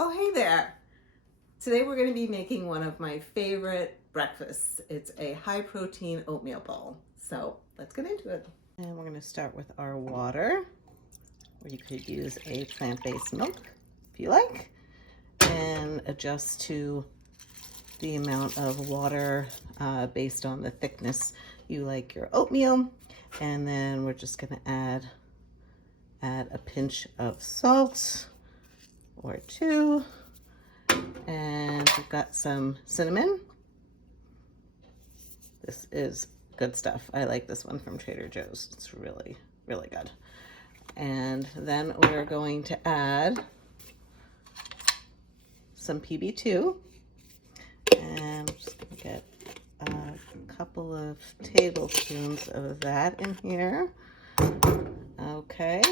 Oh, hey there. Today we're going to be making one of my favorite breakfasts. It's a high protein oatmeal bowl. So let's get into it. And we're going to start with our water, or you could use a plant-based milk if you like, and adjust to the amount of water based on the thickness you like your oatmeal. And then we're just going to add a pinch of salt or two, and we've got some cinnamon. This is good stuff. I like this one from Trader Joe's. It's really, really good. And then we're going to add some PB2, and I'm just going to get a couple of tablespoons of that in here. Okay.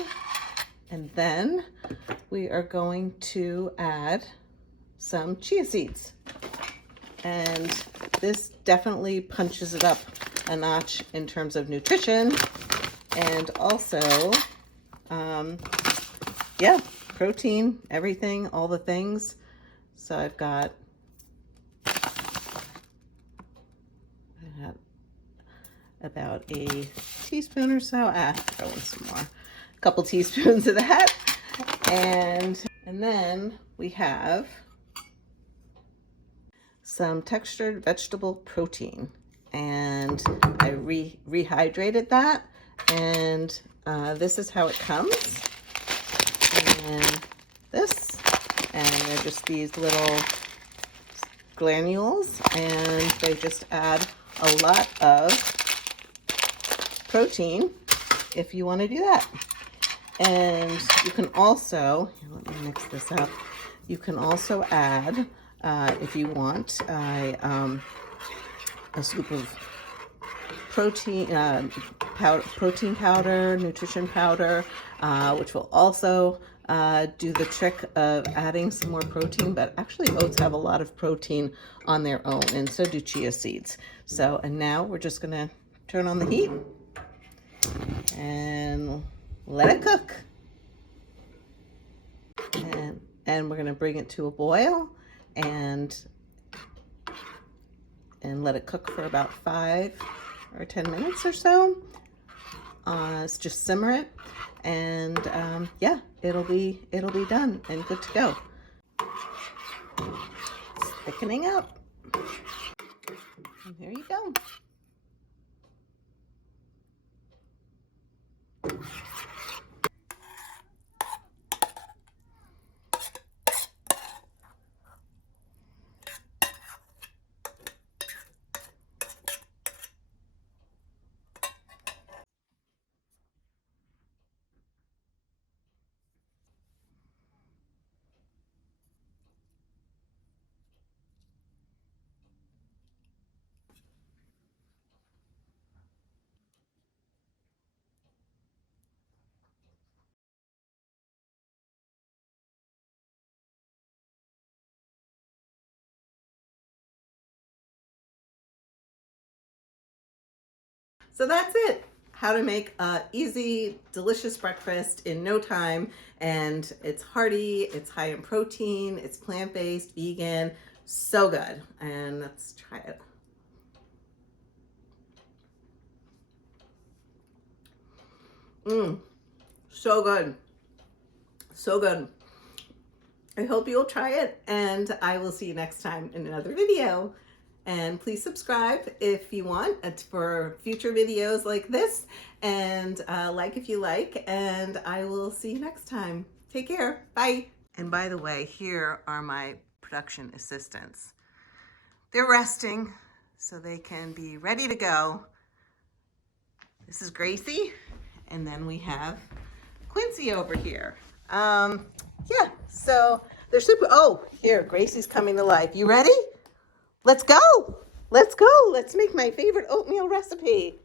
And then we are going to add some chia seeds. And this definitely punches it up a notch in terms of nutrition. And also, yeah, protein, everything, all the things. So I've got about a teaspoon or so. Throw in some more. A couple teaspoons of that. And then we have some textured vegetable protein. And I rehydrated that. And this is how it comes. And this. And they're just these little granules. And they just add a lot of protein if you want to do that. And you can also, let me mix this up, you can also add, if you want, a scoop of protein powder, nutrition powder, which will also do the trick of adding some more protein. But actually oats have a lot of protein on their own, and so do chia seeds. So, and now we're just gonna turn on the heat and let it cook. And we're gonna bring it to a boil and let it cook for about 5 or 10 minutes or so. Just simmer it, and yeah, it'll be done and good to go. It's thickening up. And there you go. So that's it. How to make a easy, delicious breakfast in no time. And it's hearty, it's high in protein, it's plant-based, vegan, so good. And let's try it. So good. So good. I hope you'll try it, and I will see you next time in another video. And please subscribe if you want. It's for future videos like this, and like if you like, and I will see you next time. Take care. Bye. And by the way, here are my production assistants. They're resting so they can be ready to go. This is Gracie, and then we have Quincy over here. Yeah, so they're super. Oh, here, Gracie's coming to life. You ready? Let's go. Let's go. Let's make my favorite oatmeal recipe.